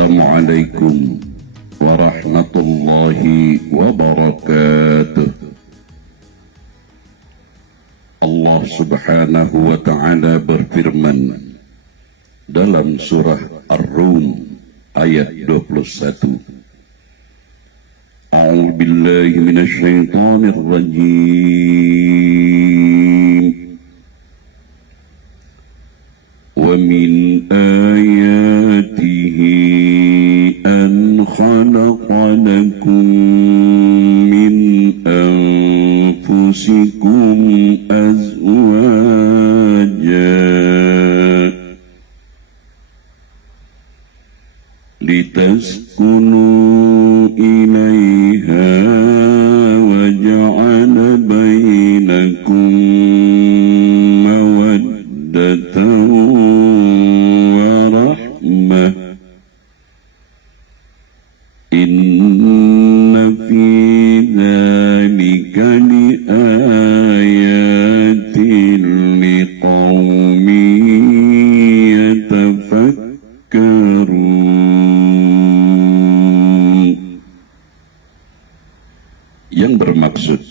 Assalamualaikum warahmatullahi wabarakatuh. Allah subhanahu wa ta'ala berfirman dalam surah Ar-Rum ayat 21. A'udzu billahi minasy syaithanir rajim. Wa min ayatihi an khalaqa lakum min anfusikum azwajan litaskunu ilaiha wa ja'ala bainakum mawaddatan wa rahmah. Inna fi dzalika liayatin liqaumin yatafakkarun. Yang bermaksud,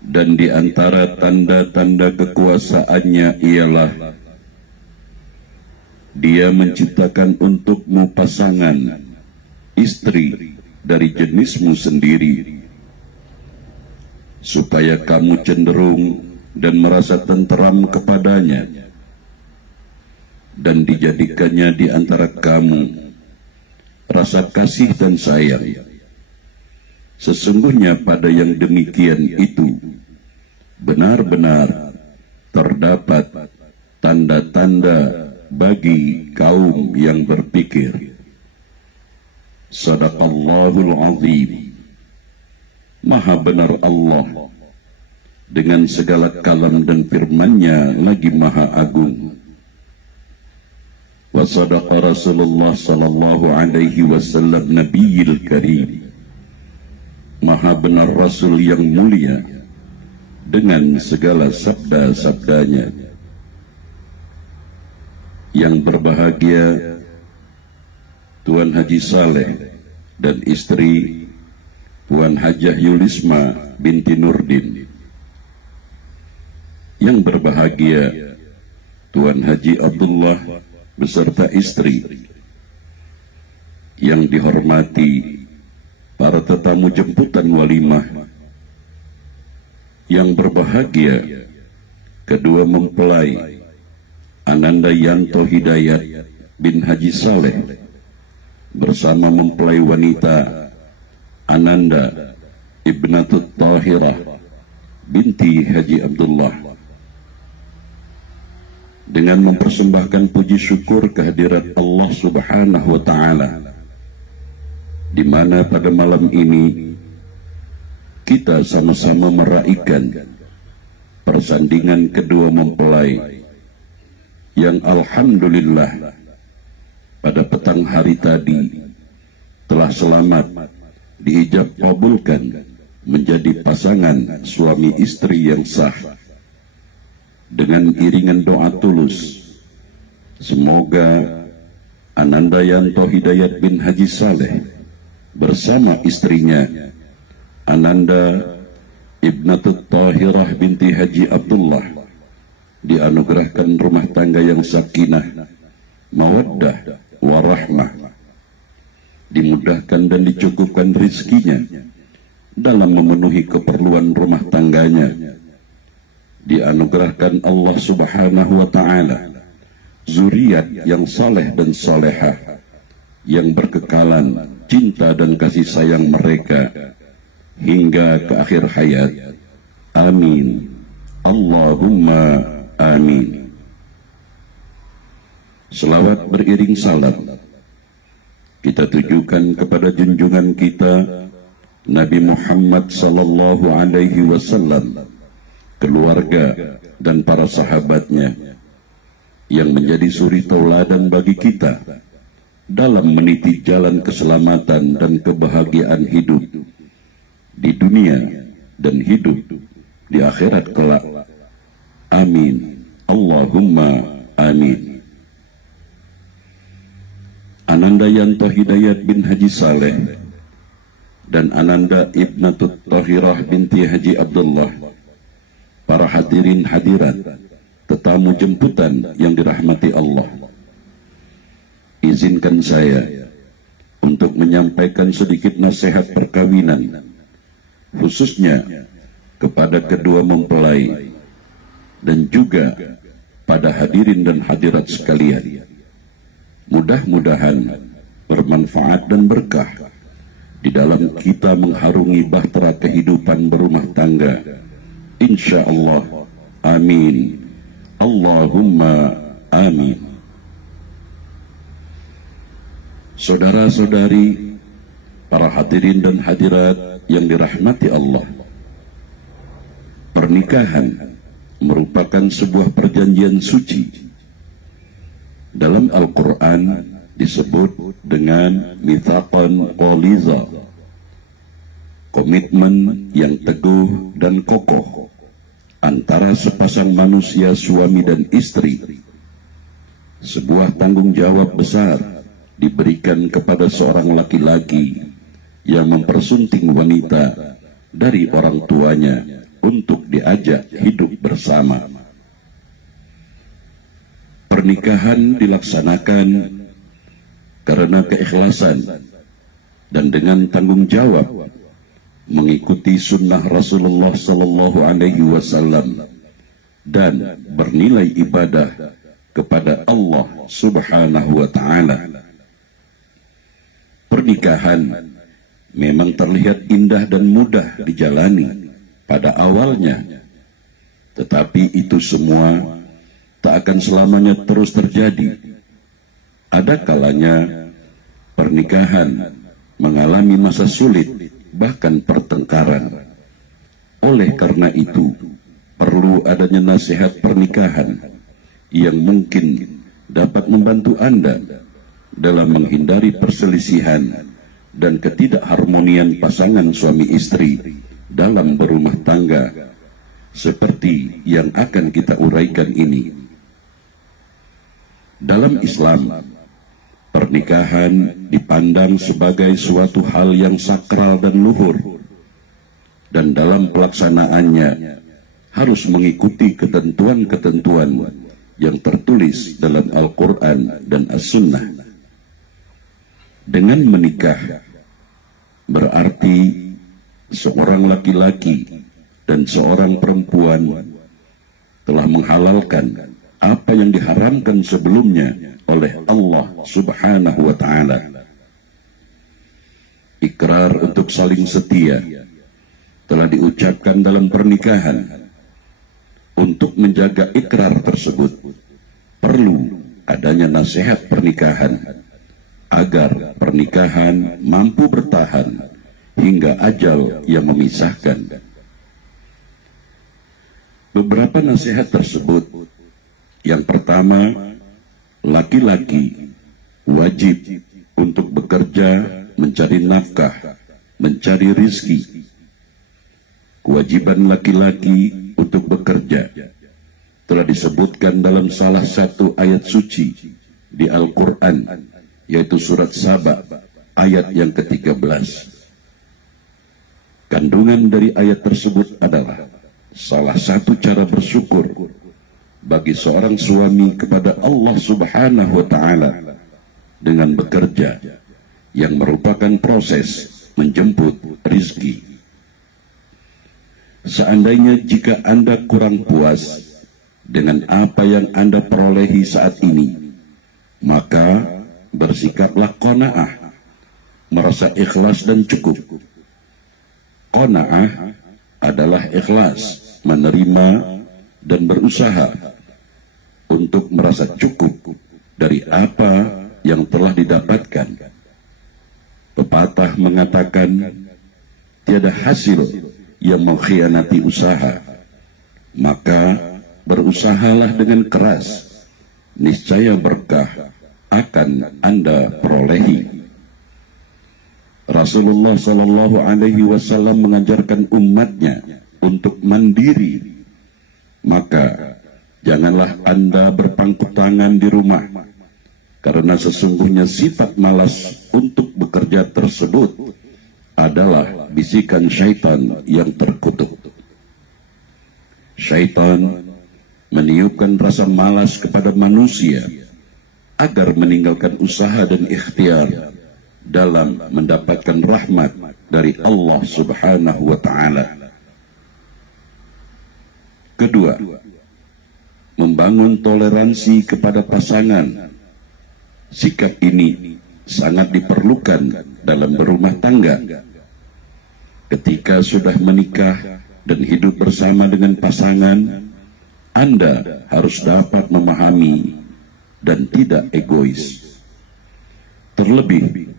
dan di antara tanda-tanda kekuasaannya ialah Dia menciptakan untukmu pasangan istri dari jenismu sendiri, supaya kamu cenderung dan merasa tenteram kepadanya, dan dijadikannya di antara kamu rasa kasih dan sayang. Sesungguhnya pada yang demikian itu benar-benar terdapat tanda-tanda bagi kaum yang berpikir. Sadaqallahul azim. Maha benar Allah dengan segala kalam dan firman-Nya lagi maha agung. Wa sadaqa Rasulullah sallallahu alaihi wasallam nabiyil karim. Maha benar Rasul yang mulia dengan segala sabda-sabdanya. Yang berbahagia Tuan Haji Saleh dan istri Puan Hajah Yulisma binti Nurdin. Yang berbahagia Tuan Haji Abdullah beserta istri. Yang dihormati para tetamu jemputan walimah. Yang berbahagia kedua mempelai Ananda Yanto Hidayat bin Haji Saleh bersama mempelai wanita Ananda Ibnatut Tahirah binti Haji Abdullah, dengan mempersembahkan puji syukur kehadirat Allah subhanahu wa ta'ala, di mana pada malam ini kita sama-sama meraihkan persandingan kedua mempelai yang alhamdulillah pada petang hari tadi telah selamat diijab kabulkan menjadi pasangan suami istri yang sah. Dengan iringan doa tulus, semoga Ananda Yanto Hidayat bin Haji Saleh bersama istrinya Ananda Ibnatut Tahirah binti Haji Abdullah dianugerahkan rumah tangga yang sakinah, mawaddah, warahmah, dimudahkan dan dicukupkan rizkinya dalam memenuhi keperluan rumah tangganya, dianugerahkan Allah subhanahu wa ta'ala zuriat yang saleh dan salehah, yang berkekalan cinta dan kasih sayang mereka hingga ke akhir hayat. Amin. Allahumma amin. Selawat beriring salam kita tujukan kepada junjungan kita Nabi Muhammad sallallahu alaihi wasallam, keluarga dan para sahabatnya, yang menjadi suri tauladan bagi kita dalam meniti jalan keselamatan dan kebahagiaan hidup di dunia dan hidup di akhirat kelak. Amin. Allahumma amin. Ananda Yanto Hidayat bin Haji Saleh, dan Ananda Ibnatut Tahirah binti Haji Abdullah, para hadirin hadirat, tetamu jemputan yang dirahmati Allah. Izinkan saya untuk menyampaikan sedikit nasihat perkawinan, khususnya kepada kedua mempelai dan juga pada hadirin dan hadirat sekalian. Mudah-mudahan bermanfaat dan berkah di dalam kita mengharungi bahtera kehidupan berumah tangga. Insya Allah. Amin. Allahumma amin. Saudara-saudari, para hadirin dan hadirat yang dirahmati Allah, pernikahan merupakan sebuah perjanjian suci. Dalam Al-Quran disebut dengan mitsaqan ghaliza, komitmen yang teguh dan kokoh antara sepasang manusia, suami dan istri. Sebuah tanggung jawab besar diberikan kepada seorang laki-laki yang mempersunting wanita dari orang tuanya untuk diajak hidup bersama. Pernikahan dilaksanakan karena keikhlasan dan dengan tanggung jawab mengikuti sunnah Rasulullah Sallallahu Alaihi Wasallam dan bernilai ibadah kepada Allah Subhanahu Wa Taala. Pernikahan memang terlihat indah dan mudah dijalani pada awalnya, tetapi itu semua tak akan selamanya terus terjadi. Ada kalanya pernikahan mengalami masa sulit, bahkan pertengkaran. Oleh karena itu, perlu adanya nasihat pernikahan yang mungkin dapat membantu Anda dalam menghindari perselisihan dan ketidakharmonian pasangan suami istri dalam berumah tangga, seperti yang akan kita uraikan ini. Dalam Islam, pernikahan dipandang sebagai suatu hal yang sakral dan luhur, dan dalam pelaksanaannya harus mengikuti ketentuan-ketentuan yang tertulis dalam Al-Quran dan As-Sunnah. Dengan menikah berarti seorang laki-laki dan seorang perempuan telah menghalalkan apa yang diharamkan sebelumnya oleh Allah Subhanahu wa Ta'ala. Ikrar untuk saling setia telah diucapkan dalam pernikahan. Untuk menjaga ikrar tersebut perlu adanya nasihat pernikahan agar pernikahan mampu bertahan hingga ajal yang memisahkan. Beberapa nasihat tersebut, yang pertama, laki-laki wajib untuk bekerja, mencari nafkah, mencari rizki. Kewajiban laki-laki untuk bekerja telah disebutkan dalam salah satu ayat suci di Al-Quran, yaitu surat Saba ayat yang ke-13. Kandungan dari ayat tersebut adalah salah satu cara bersyukur bagi seorang suami kepada Allah Subhanahu wa Ta'ala dengan bekerja, yang merupakan proses menjemput rizki. Seandainya jika Anda kurang puas dengan apa yang Anda perolehi saat ini, maka bersikaplah qanaah, merasa ikhlas dan cukup. Qanaah adalah ikhlas, menerima dan berusaha untuk merasa cukup dari apa yang telah didapatkan. Pepatah mengatakan, tiada hasil yang mengkhianati usaha, maka berusahalah dengan keras, niscaya berkah akan Anda perolehi. Rasulullah Sallallahu Alaihi Wasallam mengajarkan umatnya untuk mandiri, maka janganlah Anda berpangku tangan di rumah, karena sesungguhnya sifat malas untuk bekerja tersebut adalah bisikan syaitan yang terkutuk. Syaitan meniupkan rasa malas kepada manusia agar meninggalkan usaha dan ikhtiar dalam mendapatkan rahmat dari Allah Subhanahu wa Ta'ala. Kedua, membangun toleransi kepada pasangan. Sikap ini sangat diperlukan dalam berumah tangga. Ketika sudah menikah dan hidup bersama dengan pasangan, Anda harus dapat memahami dan tidak egois. Terlebih,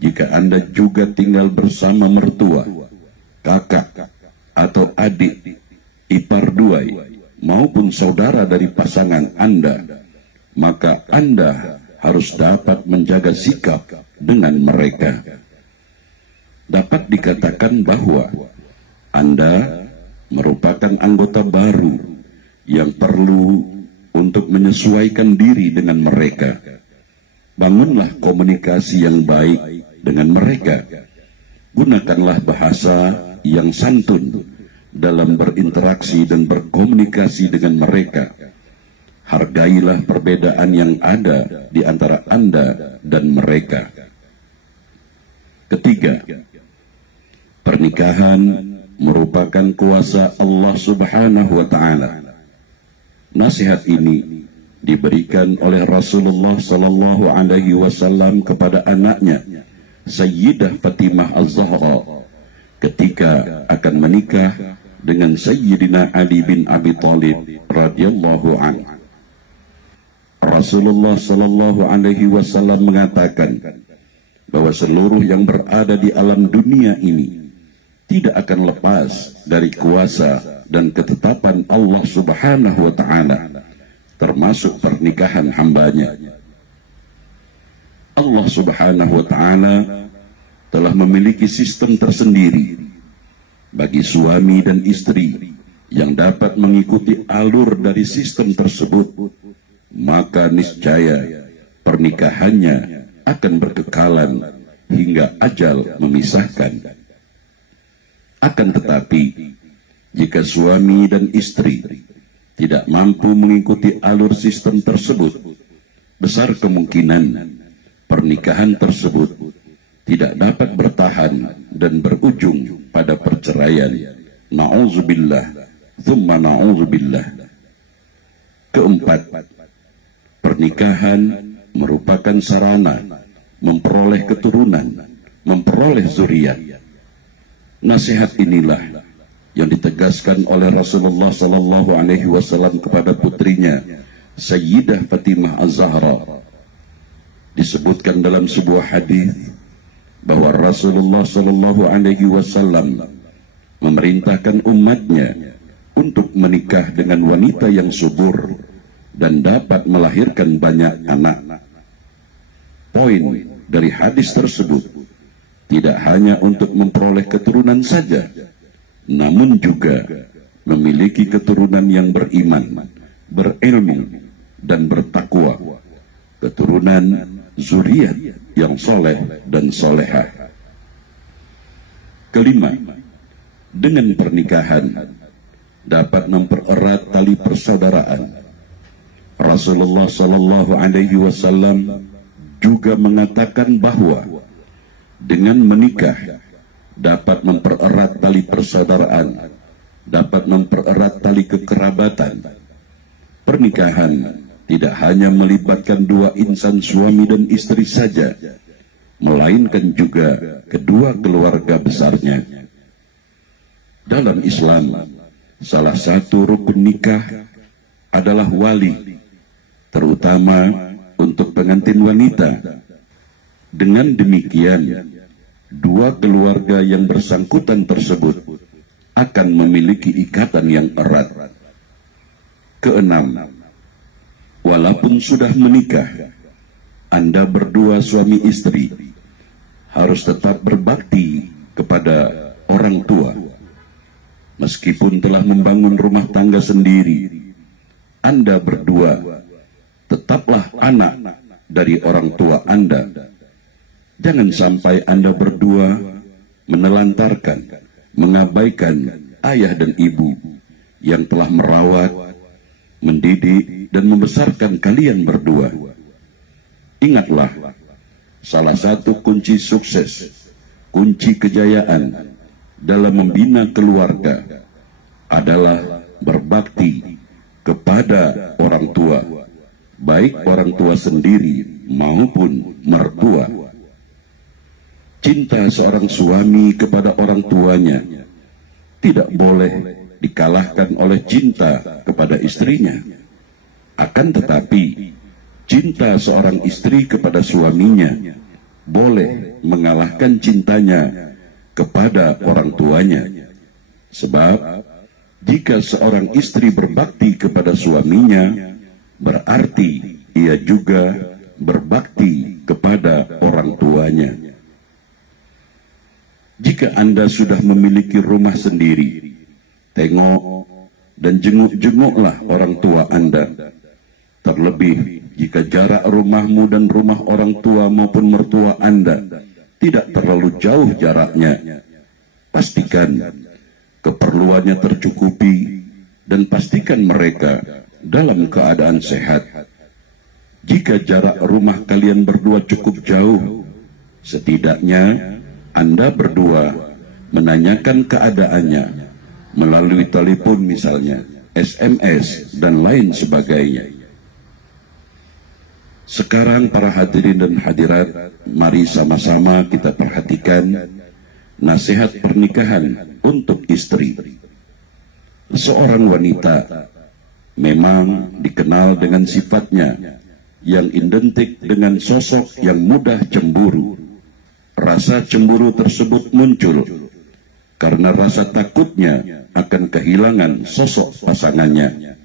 jika Anda juga tinggal bersama mertua, kakak, atau adik, ipar duai, maupun saudara dari pasangan Anda, maka Anda harus dapat menjaga sikap dengan mereka. Dapat dikatakan bahwa Anda merupakan anggota baru yang perlu untuk menyesuaikan diri dengan mereka. Bangunlah komunikasi yang baik dengan mereka. Gunakanlah bahasa yang santun dalam berinteraksi dan berkomunikasi dengan mereka. Hargailah perbedaan yang ada di antara Anda dan mereka. Ketiga, pernikahan merupakan kuasa Allah Subhanahu wa Ta'ala. Nasihat ini diberikan oleh Rasulullah sallallahu alaihi wasallam kepada anaknya Sayyidah Fatimah Az-Zahra ketika akan menikah dengan Sayyidina Ali bin Abi Thalib radhiyallahu anhu. Rasulullah sallallahu alaihi wasallam mengatakan bahwa seluruh yang berada di alam dunia ini tidak akan lepas dari kuasa dan ketetapan Allah Subhanahu wa Ta'ala, termasuk pernikahan hambanya. Allah Subhanahu wa Ta'ala telah memiliki sistem tersendiri bagi suami dan istri yang dapat mengikuti alur dari sistem tersebut, maka niscaya pernikahannya akan berkekalan hingga ajal memisahkan. Akan tetapi, jika suami dan istri tidak mampu mengikuti alur sistem tersebut, besar kemungkinan pernikahan tersebut tidak dapat bertahan dan berujung pada perceraian. Na'udzubillah, thumma na'udzubillah. Keempat, pernikahan merupakan sarana memperoleh keturunan, memperoleh zuriat. Nasihat inilah yang ditegaskan oleh Rasulullah sallallahu alaihi wasallam kepada putrinya Sayyidah Fatimah Az-Zahra. Disebutkan dalam sebuah hadis bahwa Rasulullah sallallahu alaihi wasallam memerintahkan umatnya untuk menikah dengan wanita yang subur dan dapat melahirkan banyak anak. Poin dari hadis tersebut tidak hanya untuk memperoleh keturunan saja, namun juga memiliki keturunan yang beriman, berilmu, dan bertakwa, keturunan zuriat yang soleh dan solehah. Kelima, dengan pernikahan dapat mempererat tali persaudaraan. Rasulullah sallallahu alaihi wasallam juga mengatakan bahwa dengan menikah dapat mempererat tali persaudaraan, dapat mempererat tali kekerabatan. Pernikahan tidak hanya melibatkan dua insan suami dan istri saja, melainkan juga kedua keluarga besarnya. Dalam Islam, salah satu rukun nikah adalah wali, terutama untuk pengantin wanita. Dengan demikian, dua keluarga yang bersangkutan tersebut akan memiliki ikatan yang erat. Keenam, walaupun sudah menikah, Anda berdua suami istri harus tetap berbakti kepada orang tua. Meskipun telah membangun rumah tangga sendiri, Anda berdua tetaplah anak dari orang tua Anda. Jangan sampai Anda berdua menelantarkan, mengabaikan ayah dan ibu yang telah merawat, mendidik, dan membesarkan kalian berdua. Ingatlah, salah satu kunci sukses, kunci kejayaan dalam membina keluarga adalah berbakti kepada orang tua, baik orang tua sendiri maupun mertua. Cinta seorang suami kepada orang tuanya tidak boleh dikalahkan oleh cinta kepada istrinya. Akan tetapi, cinta seorang istri kepada suaminya boleh mengalahkan cintanya kepada orang tuanya. Sebab, jika seorang istri berbakti kepada suaminya, berarti ia juga berbakti kepada orang tuanya. Jika Anda sudah memiliki rumah sendiri, tengok dan jenguk-jenguklah orang tua Anda. Terlebih jika jarak rumahmu dan rumah orang tua maupun mertua Anda tidak terlalu jauh jaraknya, pastikan keperluannya tercukupi dan pastikan mereka dalam keadaan sehat. Jika jarak rumah kalian berdua cukup jauh, setidaknya Anda berdua menanyakan keadaannya melalui telepon misalnya, SMS, dan lain sebagainya. Sekarang para hadirin dan hadirat, mari sama-sama kita perhatikan nasihat pernikahan untuk istri. Seorang wanita memang dikenal dengan sifatnya yang identik dengan sosok yang mudah cemburu. Rasa cemburu tersebut muncul karena rasa takutnya akan kehilangan sosok pasangannya.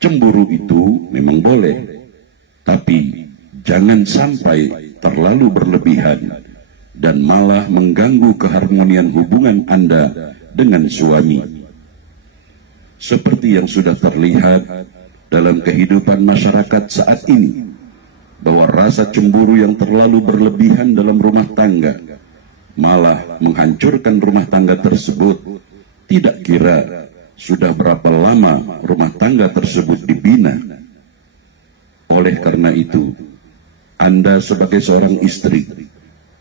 Cemburu itu memang boleh, tapi jangan sampai terlalu berlebihan dan malah mengganggu keharmonian hubungan Anda dengan suami. Seperti yang sudah terlihat dalam kehidupan masyarakat saat ini, bahwa rasa cemburu yang terlalu berlebihan dalam rumah tangga malah menghancurkan rumah tangga tersebut. Tidak kira sudah berapa lama rumah tangga tersebut dibina. Oleh karena itu, Anda sebagai seorang istri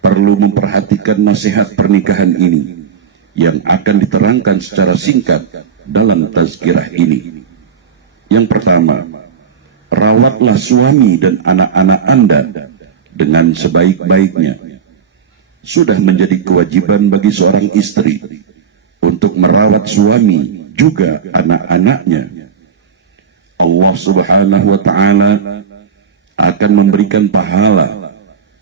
perlu memperhatikan nasihat pernikahan ini yang akan diterangkan secara singkat dalam tazkirah ini. Yang pertama, rawatlah suami dan anak-anak Anda dengan sebaik-baiknya. Sudah menjadi kewajiban bagi seorang istri untuk merawat suami juga anak-anaknya. Allah Subhanahu wa Ta'ala akan memberikan pahala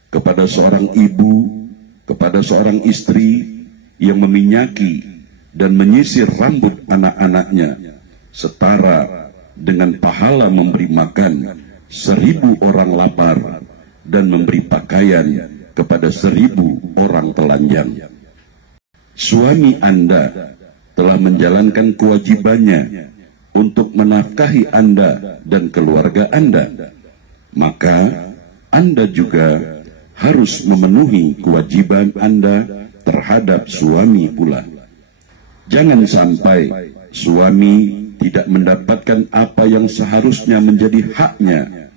kepada seorang ibu, kepada seorang istri yang meminyaki dan menyisir rambut anak-anaknya, setara dengan pahala memberi makan 1000 orang lapar dan memberi pakaian kepada 1000 orang telanjang. Suami Anda telah menjalankan kewajibannya untuk menafkahi Anda dan keluarga Anda, maka Anda juga harus memenuhi kewajiban Anda terhadap suami pula. Jangan sampai suami tidak mendapatkan apa yang seharusnya menjadi haknya,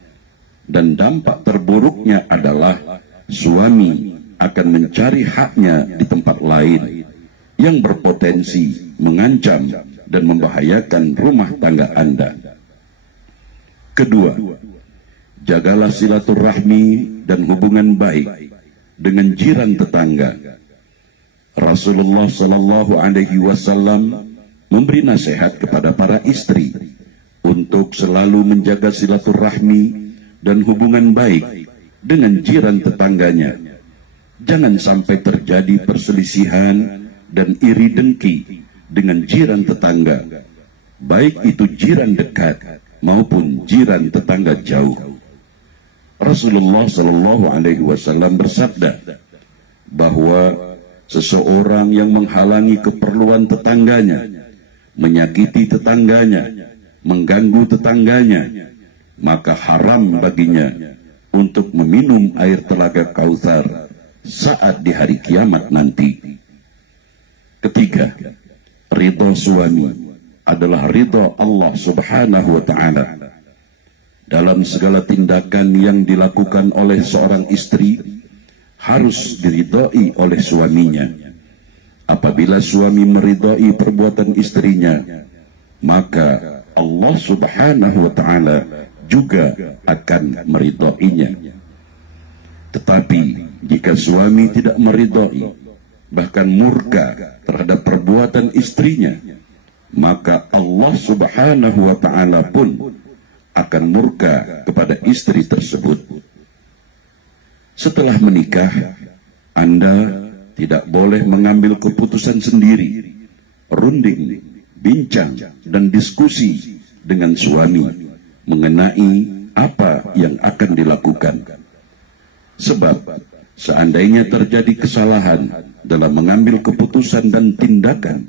dan dampak terburuknya adalah suami akan mencari haknya di tempat lain yang berpotensi mengancam dan membahayakan rumah tangga Anda. Kedua, jagalah silaturahmi dan hubungan baik dengan jiran tetangga. Rasulullah Sallallahu Alaihi Wasallam memberi nasihat kepada para istri untuk selalu menjaga silaturahmi dan hubungan baik dengan jiran tetangganya. Jangan sampai terjadi perselisihan dan iri dengki dengan jiran tetangga, baik itu jiran dekat maupun jiran tetangga jauh. Rasulullah Sallallahu Alaihi Wasallam bersabda bahwa seseorang yang menghalangi keperluan tetangganya, menyakiti tetangganya, mengganggu tetangganya, maka haram baginya untuk meminum air telaga Kautsar saat di hari kiamat nanti. Ketiga, ridho suami adalah ridho Allah Subhanahu wa Ta'ala. Dalam segala tindakan yang dilakukan oleh seorang istri harus diridhoi oleh suaminya. Apabila suami meridhoi perbuatan istrinya, maka Allah Subhanahu wa Ta'ala juga akan meridhoinya. Tetapi jika suami tidak meridhoi, bahkan murka terhadap perbuatan istrinya, maka Allah Subhanahu wa Ta'ala pun akan murka kepada istri tersebut. Setelah menikah, Anda tidak boleh mengambil keputusan sendiri, runding, bincang, dan diskusi dengan suami mengenai apa yang akan dilakukan. Sebab seandainya terjadi kesalahan dalam mengambil keputusan dan tindakan,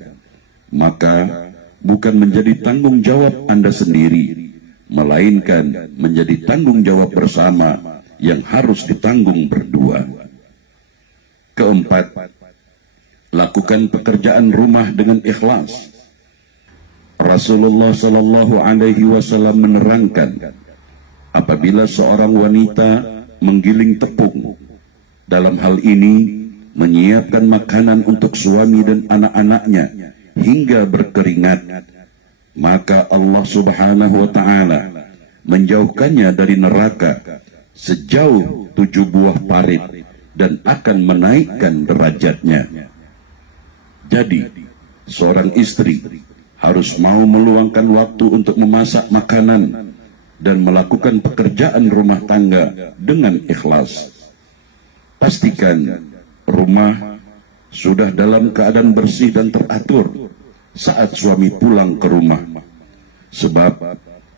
maka bukan menjadi tanggung jawab Anda sendiri, melainkan menjadi tanggung jawab bersama yang harus ditanggung berdua. Keempat, lakukan pekerjaan rumah dengan ikhlas. Rasulullah Sallallahu Alaihi Wasallam menerangkan, apabila seorang wanita menggiling tepung, dalam hal ini menyiapkan makanan untuk suami dan anak-anaknya hingga berkeringat, maka Allah Subhanahu wa Ta'ala menjauhkannya dari neraka sejauh 7 buah parit dan akan menaikkan derajatnya. Jadi, seorang istri harus mau meluangkan waktu untuk memasak makanan dan melakukan pekerjaan rumah tangga dengan ikhlas. Pastikan rumah sudah dalam keadaan bersih dan teratur saat suami pulang ke rumah. Sebab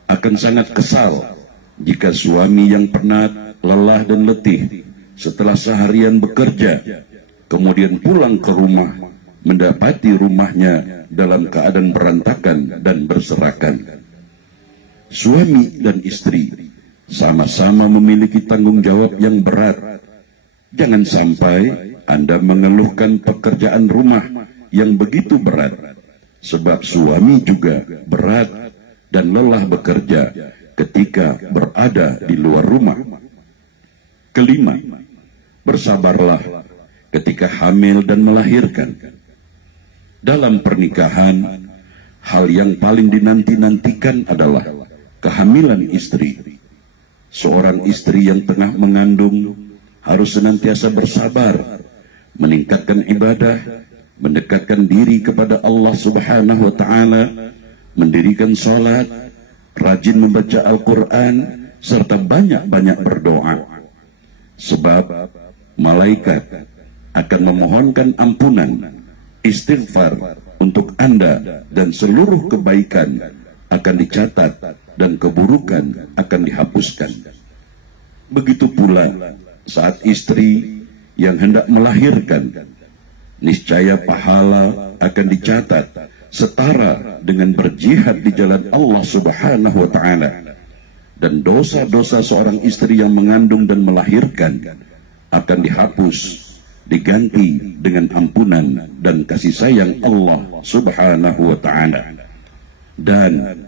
akan sangat kesal jika suami yang penat, lelah dan letih setelah seharian bekerja, kemudian pulang ke rumah mendapati rumahnya dalam keadaan berantakan dan berserakan. Suami dan istri sama-sama memiliki tanggung jawab yang berat. Jangan sampai Anda mengeluhkan pekerjaan rumah yang begitu berat, sebab suami juga berat dan lelah bekerja ketika berada di luar rumah. Kelima, bersabarlah ketika hamil dan melahirkan. Dalam pernikahan, hal yang paling dinanti-nantikan adalah kehamilan istri. Seorang istri yang tengah mengandung harus senantiasa bersabar, meningkatkan ibadah, mendekatkan diri kepada Allah Subhanahu wa Ta'ala, mendirikan salat, rajin membaca Al-Quran, serta banyak-banyak berdoa. Sebab malaikat akan memohonkan ampunan, istighfar untuk Anda, dan seluruh kebaikan akan dicatat dan keburukan akan dihapuskan. Begitu pula saat istri yang hendak melahirkan, niscaya pahala akan dicatat setara dengan berjihad di jalan Allah Subhanahu wa Ta'ala. Dan dosa-dosa seorang istri yang mengandung dan melahirkan akan dihapus, diganti dengan ampunan dan kasih sayang Allah Subhanahu wa Ta'ala. Dan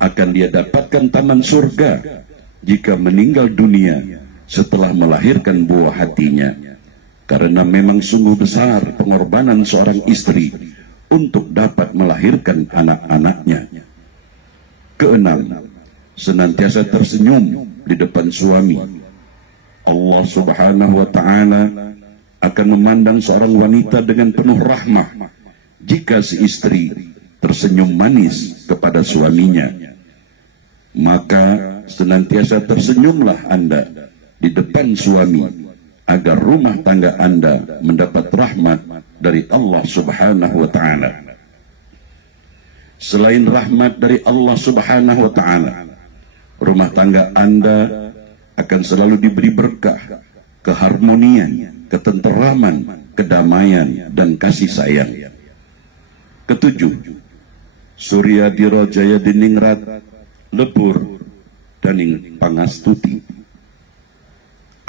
akan dia dapatkan taman surga jika meninggal dunia setelah melahirkan buah hatinya. Karena memang sungguh besar pengorbanan seorang istri untuk dapat melahirkan anak-anaknya. Keenam, senantiasa tersenyum di depan suami. Allah Subhanahu wa Ta'ala akan memandang seorang wanita dengan penuh rahmah jika si istri tersenyum manis kepada suaminya. Maka senantiasa tersenyumlah Anda di depan suami, agar rumah tangga Anda mendapat rahmat dari Allah Subhanahu wa Ta'ala. Selain rahmat dari Allah Subhanahu wa Ta'ala, rumah tangga Anda akan selalu diberi berkah, keharmonian, ketenteraman, kedamaian, dan kasih sayang. Ketujuh, Surya Diro Jaya Diningrat Lebur Daning Pangastuti.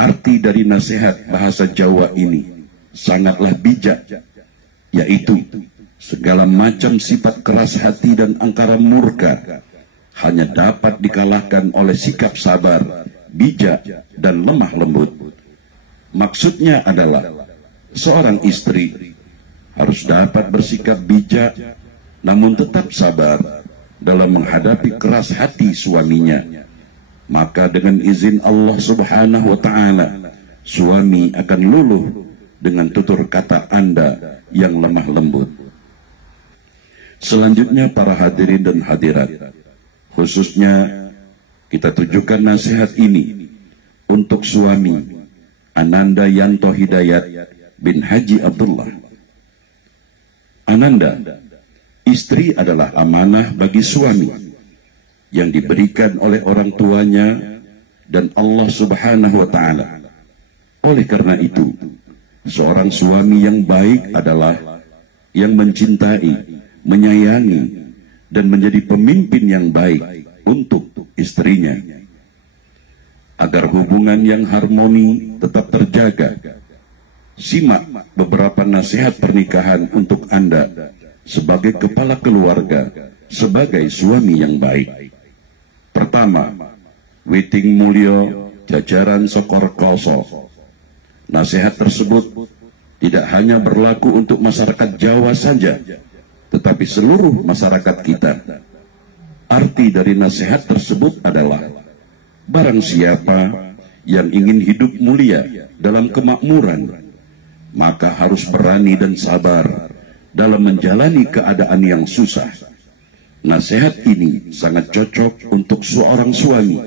Arti dari nasihat bahasa Jawa ini sangatlah bijak, yaitu segala macam sifat keras hati dan angkara murka hanya dapat dikalahkan oleh sikap sabar, bijak, dan lemah lembut. Maksudnya adalah seorang istri harus dapat bersikap bijak namun tetap sabar dalam menghadapi keras hati suaminya. Maka dengan izin Allah Subhanahu wa Ta'ala, suami akan luluh dengan tutur kata Anda yang lemah lembut. Selanjutnya para hadirin dan hadirat, khususnya kita tujukan nasihat ini untuk suami Ananda Yanto Hidayat bin Haji Abdullah. Ananda, istri adalah amanah bagi suami yang diberikan oleh orang tuanya dan Allah Subhanahu wa Ta'ala. Oleh karena itu, seorang suami yang baik adalah yang mencintai, menyayangi, dan menjadi pemimpin yang baik untuk istrinya. Agar hubungan yang harmoni tetap terjaga, simak beberapa nasihat pernikahan untuk Anda sebagai kepala keluarga, sebagai suami yang baik. Pertama, Witing Mulyo jajaran Sokor Koso. Nasihat tersebut tidak hanya berlaku untuk masyarakat Jawa saja, tetapi seluruh masyarakat kita. Arti dari nasihat tersebut adalah barang siapa yang ingin hidup mulia dalam kemakmuran, maka harus berani dan sabar dalam menjalani keadaan yang susah. Nasihat ini sangat cocok untuk seorang suami.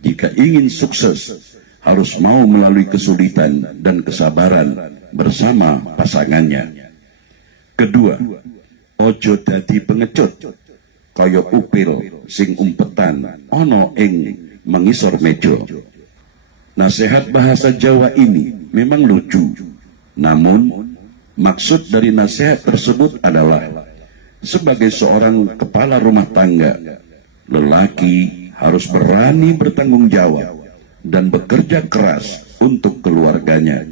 Jika ingin sukses, harus mau melalui kesulitan dan kesabaran bersama pasangannya. Kedua, ojo dadi pengecut, kaya upil sing umpetan ono ing mengisor mejo. Nasihat bahasa Jawa ini memang lucu, namun maksud dari nasihat tersebut adalah sebagai seorang kepala rumah tangga, lelaki harus berani bertanggung jawab dan bekerja keras untuk keluarganya.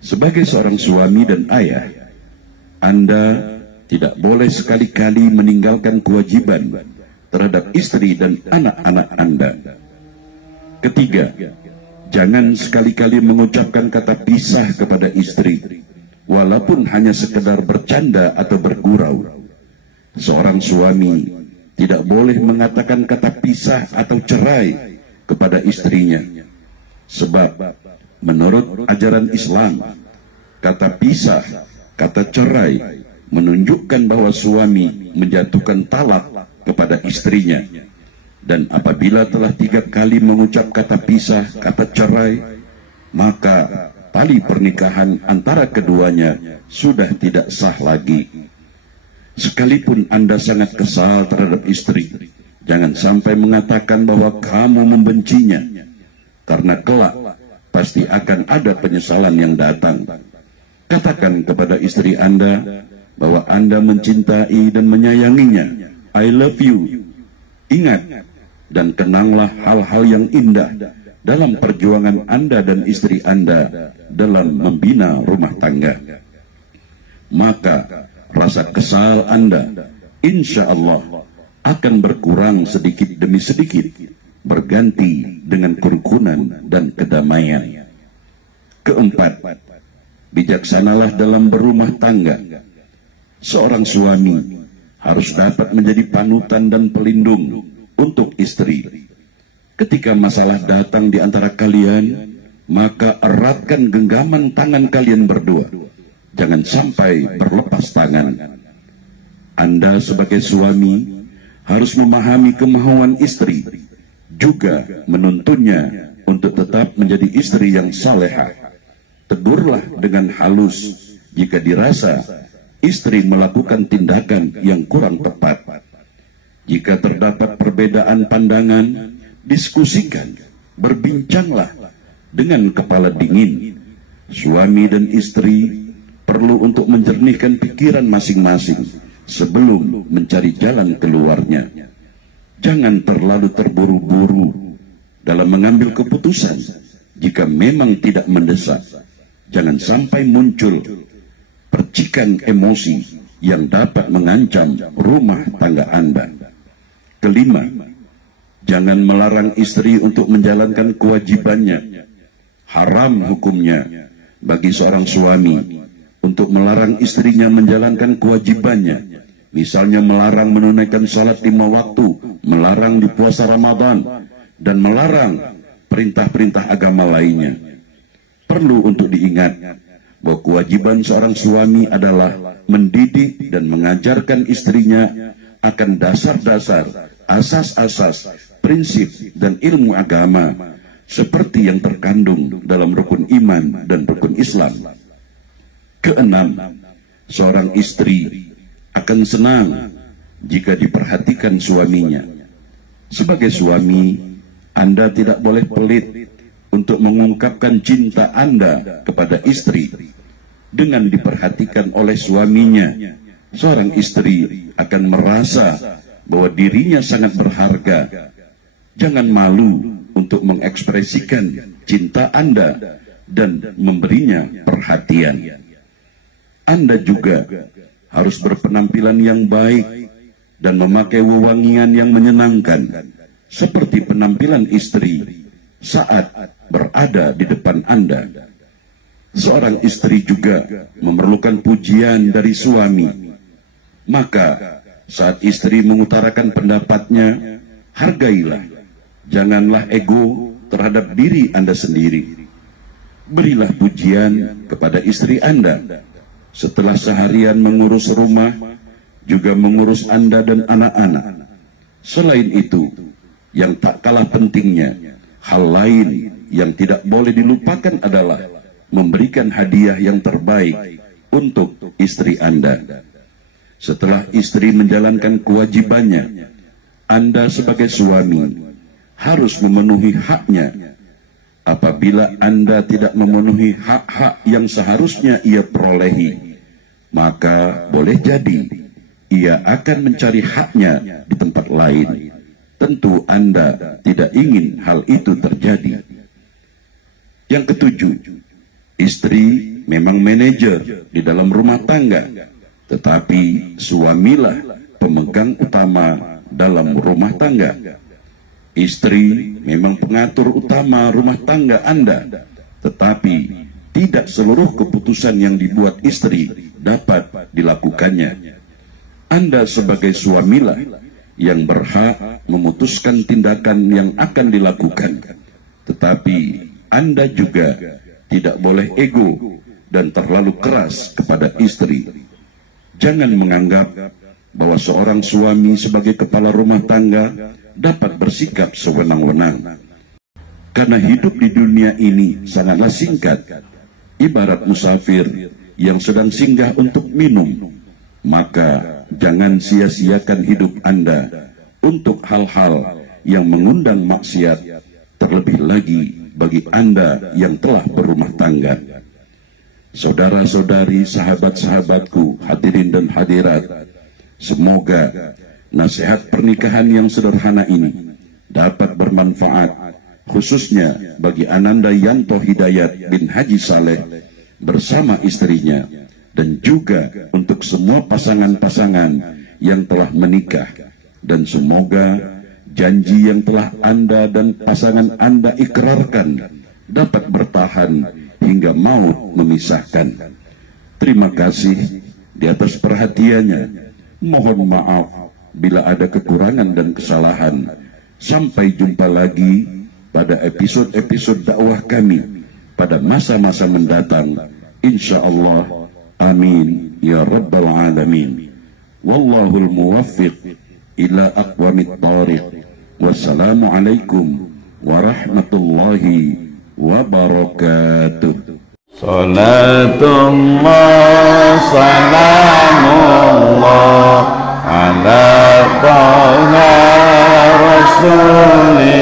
Sebagai seorang suami dan ayah, Anda tidak boleh sekali-kali meninggalkan kewajiban terhadap istri dan anak-anak Anda. Ketiga, jangan sekali-kali mengucapkan kata pisah kepada istri, walaupun hanya sekedar bercanda atau bergurau. Seorang suami tidak boleh mengatakan kata pisah atau cerai kepada istrinya, sebab menurut ajaran Islam, kata pisah, kata cerai menunjukkan bahwa suami menjatuhkan talak kepada istrinya. Dan apabila telah 3 kali mengucap kata pisah, kata cerai, maka tali pernikahan antara keduanya sudah tidak sah lagi. Sekalipun Anda sangat kesal terhadap istri, jangan sampai mengatakan bahwa kamu membencinya, karena kelak pasti akan ada penyesalan yang datang. Katakan kepada istri Anda bahwa Anda mencintai dan menyayanginya. I love you. Ingat dan kenanglah hal-hal yang indah dalam perjuangan Anda dan istri Anda dalam membina rumah tangga. Maka rasa kesal Anda insya Allah akan berkurang sedikit demi sedikit, berganti dengan kerukunan dan kedamaian. Keempat, bijaksanalah dalam berumah tangga. Seorang suami harus dapat menjadi panutan dan pelindung untuk istri. Ketika masalah datang di antara kalian, maka eratkan genggaman tangan kalian berdua. Jangan sampai berlepas tangan. Anda sebagai suami harus memahami kemauan istri, juga menuntunnya untuk tetap menjadi istri yang salehah. Tegurlah dengan halus jika dirasa istri melakukan tindakan yang kurang tepat. Jika terdapat perbedaan pandangan, diskusikan, berbincanglah dengan kepala dingin. Suami dan istri perlu untuk menjernihkan pikiran masing-masing sebelum mencari jalan keluarnya. Jangan terlalu terburu-buru dalam mengambil keputusan, jika memang tidak mendesak, jangan sampai muncul percikan emosi yang dapat mengancam rumah tangga Anda. Kelima, jangan melarang istri untuk menjalankan kewajibannya. Haram hukumnya bagi seorang suami untuk melarang istrinya menjalankan kewajibannya. Misalnya melarang menunaikan salat 5 waktu, melarang di puasa Ramadan, dan melarang perintah-perintah agama lainnya. Perlu untuk diingat bahwa kewajiban seorang suami adalah mendidik dan mengajarkan istrinya akan dasar-dasar, asas-asas, prinsip, dan ilmu agama seperti yang terkandung dalam rukun iman dan rukun Islam. Keenam, seorang istri akan senang jika diperhatikan suaminya. Sebagai suami, Anda tidak boleh pelit untuk mengungkapkan cinta Anda kepada istri. Dengan diperhatikan oleh suaminya, seorang istri akan merasa bahwa dirinya sangat berharga. Jangan malu untuk mengekspresikan cinta Anda dan memberinya perhatian. Anda juga harus berpenampilan yang baik dan memakai wewangian yang menyenangkan, seperti penampilan istri saat berada di depan Anda. Seorang istri juga memerlukan pujian dari suami. Maka saat istri mengutarakan pendapatnya, hargailah. Janganlah ego terhadap diri Anda sendiri. Berilah pujian kepada istri Anda. Setelah seharian mengurus rumah, juga mengurus Anda dan anak-anak. Selain itu, yang tak kalah pentingnya, hal lain yang tidak boleh dilupakan adalah memberikan hadiah yang terbaik untuk istri Anda. Setelah istri menjalankan kewajibannya, Anda sebagai suami harus memenuhi haknya. Apabila Anda tidak memenuhi hak-hak yang seharusnya ia perolehi, maka boleh jadi ia akan mencari haknya di tempat lain. Tentu Anda tidak ingin hal itu terjadi. Yang ketujuh, istri memang manajer di dalam rumah tangga, tetapi suamilah pemegang utama dalam rumah tangga. Istri memang pengatur utama rumah tangga Anda, tetapi tidak seluruh keputusan yang dibuat istri dapat dilakukannya. Anda sebagai suamilah yang berhak memutuskan tindakan yang akan dilakukan, tetapi Anda juga tidak boleh ego dan terlalu keras kepada istri. Jangan menganggap bahwa seorang suami sebagai kepala rumah tangga dapat bersikap sewenang-wenang. Karena hidup di dunia ini sangatlah singkat, ibarat musafir yang sedang singgah untuk minum. Maka jangan sia-siakan hidup Anda untuk hal-hal yang mengundang maksiat, terlebih lagi bagi Anda yang telah berumah tangga. Saudara-saudari, sahabat-sahabatku, hadirin dan hadirat, semoga nasihat pernikahan yang sederhana ini dapat bermanfaat, khususnya bagi Ananda Yanto Hidayat bin Haji Saleh bersama istrinya, dan juga untuk semua pasangan-pasangan yang telah menikah. Dan semoga janji yang telah Anda dan pasangan Anda ikrarkan dapat bertahan hingga maut memisahkan. Terima kasih di atas perhatiannya. Mohon maaf bila ada kekurangan dan kesalahan. Sampai jumpa lagi pada episode-episode dakwah kami pada masa-masa mendatang, insya Allah. Amin ya rabbal alamin. Wallahul muwaffiq ila aqwamit thariq. Wassalamualaikum warahmatullahi wabarakatuh. Salatullah salamullah ala taha rasulillah.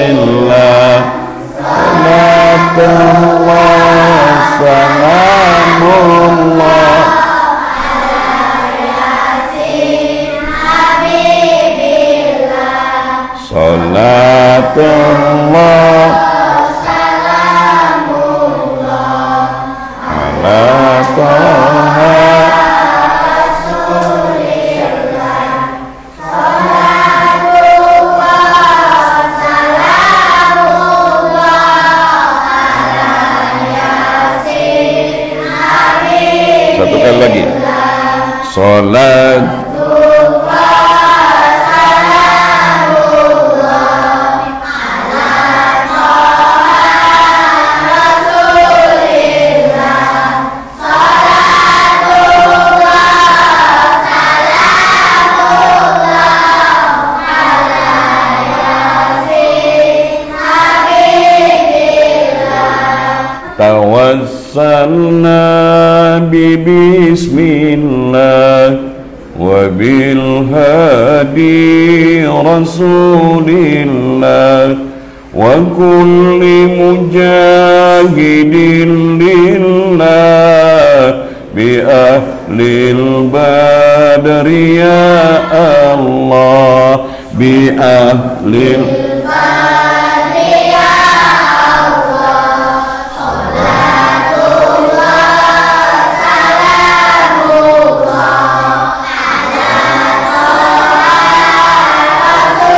Salatullah salamullah salatullah bismillah wa bil hadi rasulillah wa kulli mujahidin lillah bi ahlil badri ya Allah bi ahlil badri ya Allah salatullah salamullah ala rasulillah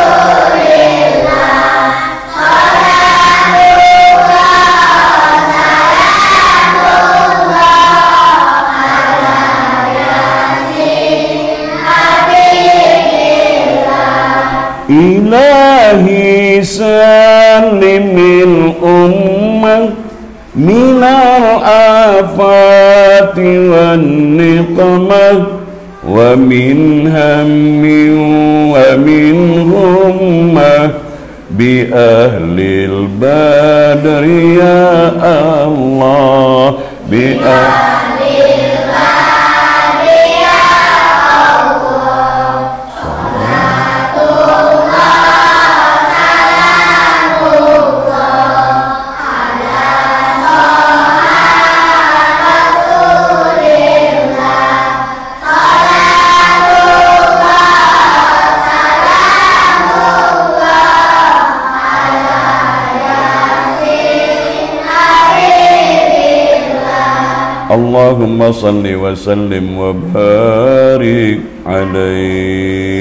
Ilahi salimil ummah minal afati wan niqmah wa min hammin wa min hummah bi ahlil badri ya Allah bi ahlil badri ya Allah Allahumma salli wa sallim wa barik alaihi